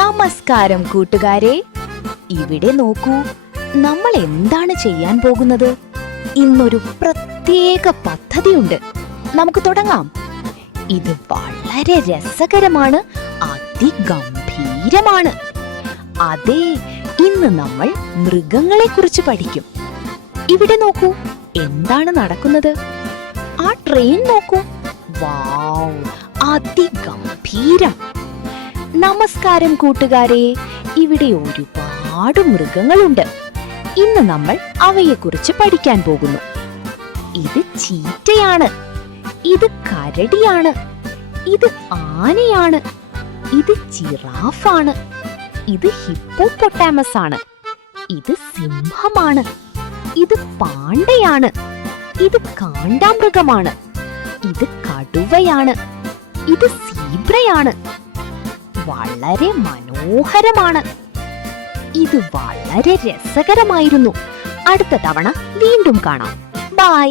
നമസ്കാരം കൂട്ടുകാരെ, ഇവിടെ നോക്കൂ. നമ്മൾ എന്താണ് ചെയ്യാൻ പോകുന്നത്? ഇന്നൊരു പ്രത്യേക പദ്ധതിയുണ്ട്. നമുക്ക് തുടങ്ങാം. ഇത് വളരെ രസകരമാണ്, അതിഗംഭീരമാണ്. അതെ, ഇന്ന് നമ്മൾ മൃഗങ്ങളെ കുറിച്ച് പഠിക്കും. ഇവിടെ നോക്കൂ, എന്താണ് നടക്കുന്നത്? ആ ട്രെയിൻ നോക്കൂ. വൗ, അതിഗംഭീരം. നമസ്കാരം കൂട്ടുകാരെ, ഇവിടെ ഒരുപാട് മൃഗങ്ങളുണ്ട്. ഇന്ന് നമ്മൾ അവയെക്കുറിച്ച് പഠിക്കാൻ പോകുന്നു. ഇത് ചീറ്റയാണ്, ഇത് കരടിയാണ്, ഇത് ആനയാണ്, ഇത് ജിറാഫാണ്, ഇത് ഹിപ്പോപ്പൊട്ടാമസ് ആണ്, ഇത് സിംഹമാണ്, ഇത് പാണ്ടയാണ്, ഇത് കാണ്ടാമൃഗമാണ്, ഇത് കടുവയാണ്, ഇത് സീബ്രയാണ്. വളരെ മനോഹരമാണ്. ഇത് വളരെ രസകരമായിരുന്നു. അടുത്ത തവണ വീണ്ടും കാണാം. ബൈ.